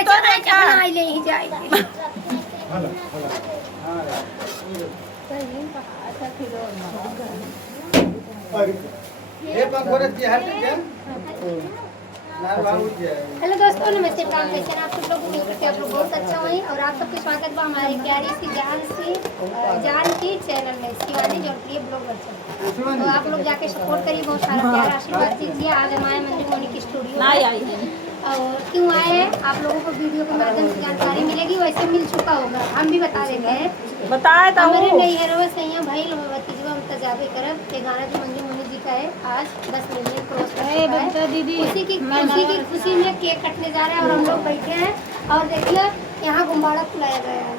दोस्तों देखा ले ही जाएगी। हेलो दोस्तों, नमस्ते प्राण, कैसे हैं आप सब लोग? उम्मीद करते हैं आप लोग बहुत अच्छा हुए और आप सबके स्वागत बा हमारी प्यारी सी जान की चैनल में शिवानी जो प्रिय ब्लॉगर। तो आप लोग जाके सपोर्ट करिए, बहुत सारा प्यार आशीर्वाद दीजिए। आज हम आए मंजू मोनी की स्टूडियो और क्यों आए हैं आप लोगों को वीडियो के माध्यम से जानकारी मिलेगी। वैसे मिल चुका होगा, हम भी बता देते हैं। बताए तो हमारे नैहरवा सैया भाई भतीजवा हम तजाबे करब। ये गाना जो मंजू मोनी जी का है, आज 10 मिलियन क्रॉस कर चुका है। दीदी उसी की खुशी में केक कटने जा रहे हैं और हम लोग बैठे हैं और देखिए यहाँ गुब्बारा फुलाया गया है।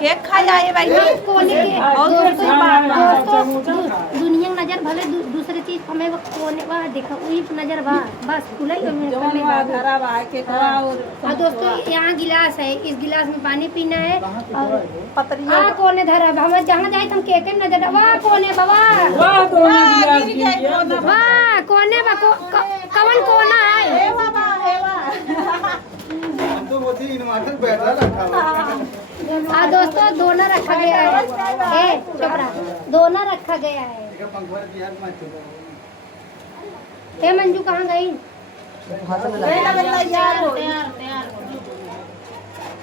केक खा जाए भाई। दुनिया नजर भले दूसरी चीज हमें कोने वाह देखो वही नजर वाह बस खुला ही और दोस्तों यहाँ गिलास है, इस गिलास में पानी पीना है और पतरिया कोने धरा हम जहाँ जाए हम केक नजर वाह कोने बाबा वाह कोने कवन कोना है दोस्तों दोना रखा गया है। चोपड़ा दोना रखा गया है। हे मंजू कहाँ गई?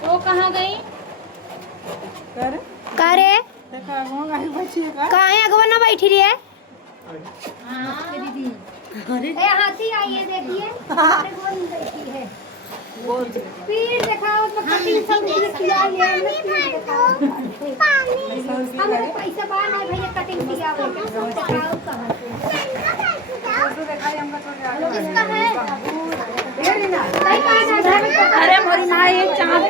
वो कहाँ गई? करे कहाँ है? अगवा ना बैठी रही है। हाथी आइए देखिए बैठी है। पीठ दिखाओ हमें पैसा बार है भैया कटिंग किया अरे मोरी माँ एक चाँद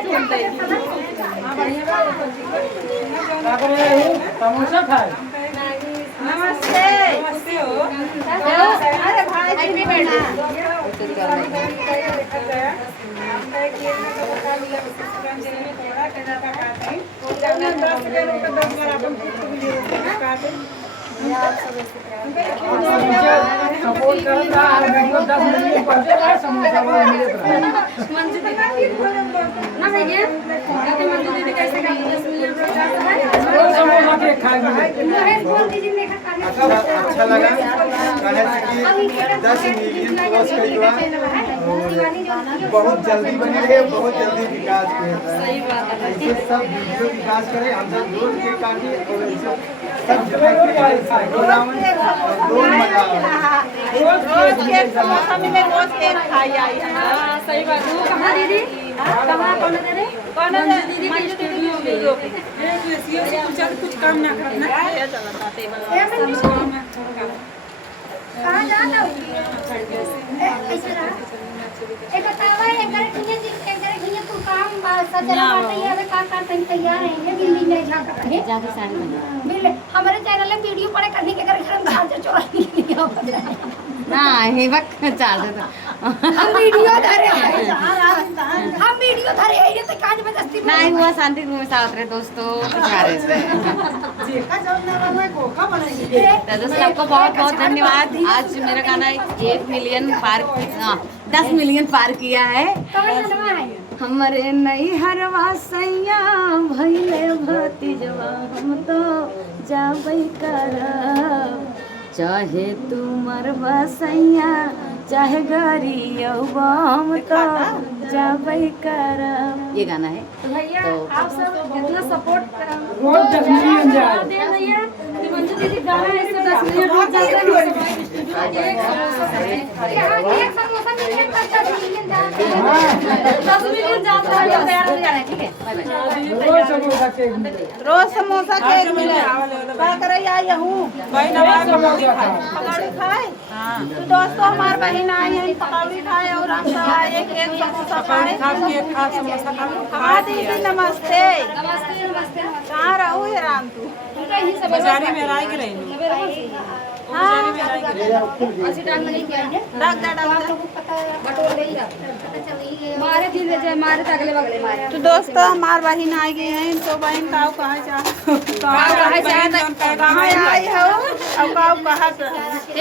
समोसा खाए। नमस्ते अरे भाई भी सपोर्ट करता है। वीडियो 10 मिलियन पर समोसा मंजू ना भैया मंजू दीदी कैसे 10 मिलियन समोसा केक खाएंगे। अच्छा लगा कि 10 मिलियन क्रॉस करी बहुत जल्दी बने रहे, बहुत जल्दी विकास सही बात है। ऐसे सब वीडियो विकास करे, हम सब रोज के काटे और सब रोज केक समोसा मिले, रोज केक खाई आई। सही बात है। कहाँ दीदी कहाँ कौन दे रहे? कौन है दीदी? मंजू दीदी वीडियो पे कुछ काम ना करना है। कहाँ जाना एक बतावा एक करे तू काम सजरा बाटे ये हमें का तैयार है दिल्ली में जाकर साड़ी में मिल हमारे चैनल में वीडियो पड़े करने के करे हम चार्जर चोरा लिया ना हे वक्त चार्जर हम वीडियो धरे ये तो काज में दस्ती नहीं हुआ शांति रूम में साथ रहे दोस्तों रहे से। तो दोस्तों आपको बहुत बहुत धन्यवाद। आज मेरा गाना 1 मिलियन पार 10 मिलियन पार किया है। हमारे नई हरवा सैया भैले भतीजवा हम तो जाबै करब चाहे तुमर बसैया चाहे गरिया हम तो जाबै करब। ये गाना है। तो भैया आप सब जितना सपोर्ट रोज 10 मिलियन जाए दे भैया कि मंजू दीदी गाना ऐसे 10 मिलियन हो जाता है। एक समोसा मिलियन का 10 मिलियन जाता है। 10 मिलियन जाता है तो तैयार हो जाना है। ठीक है बाय बाय। रोज समोसा केक मिले क्या करे आई हूँ पकौड़ी खाए। तो दोस्तों हमारे बहन आई है पकौड़ी खाए और हम सब आए केक समोसा खाए। हाँ दीदी नमस्ते। कहाँ रहू है राम तू? बाजारी में राय के रही अच्छी टाइम में नहीं जाएंगे आप लोगों को पता बटोर ले ही पता चल ही गया मारे दिन ले जाए मारे तो अगले बगले मारे तो दोस्तों हमार बहन आ गई हैं तो बहन काऊ कहाँ आई हो अब काऊ कहाँ पे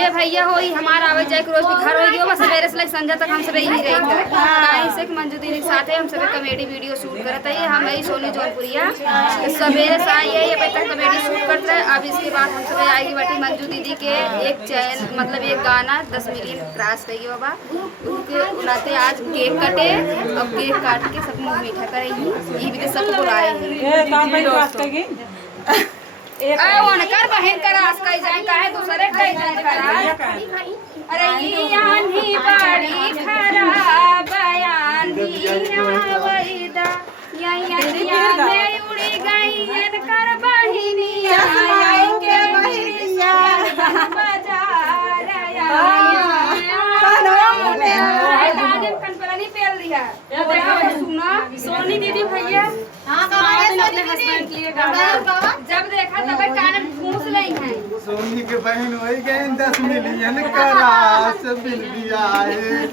ए भैया होई हमारा आवे जाए के रोज के घर होई बस सवेरे से लेकर संध्या तक हम सब यही रही थे काहे से मंजू दीदी के साथ हम सब कॉमेडी वीडियो शूट करत है हम यही सोनी जौनपुरिया सवेरे से आई है अभी तक कॉमेडी शूट करते हैं। अब इसके बाद हम सब आएगी बेटी मंजू दीदी के एक चैनल मतलब एक गाना 10 मिलियन क्रॉस करेगी बाबा उनके उनाते आज केक कटे अब केक काट के सब मुंह मीठा करेगी ये भी तो सब बुलाए कर बहन कर आज कहीं जाए काहे दूसरे कहीं जाए करा अरे यान ही बड़ी खराब बयान दिया वैदा या में उड़ी गई एन कर बहिनिया आएंगे बहिनिया बाजार कनपरानी पेल दिया देखो सुना सोनी दीदी भैया अपने हस्बैंड के लिए गाना जब देखा तब कान में फूंस ली हैं सोनी के बहन हो गए 10 मिलियन करास बिल दिया है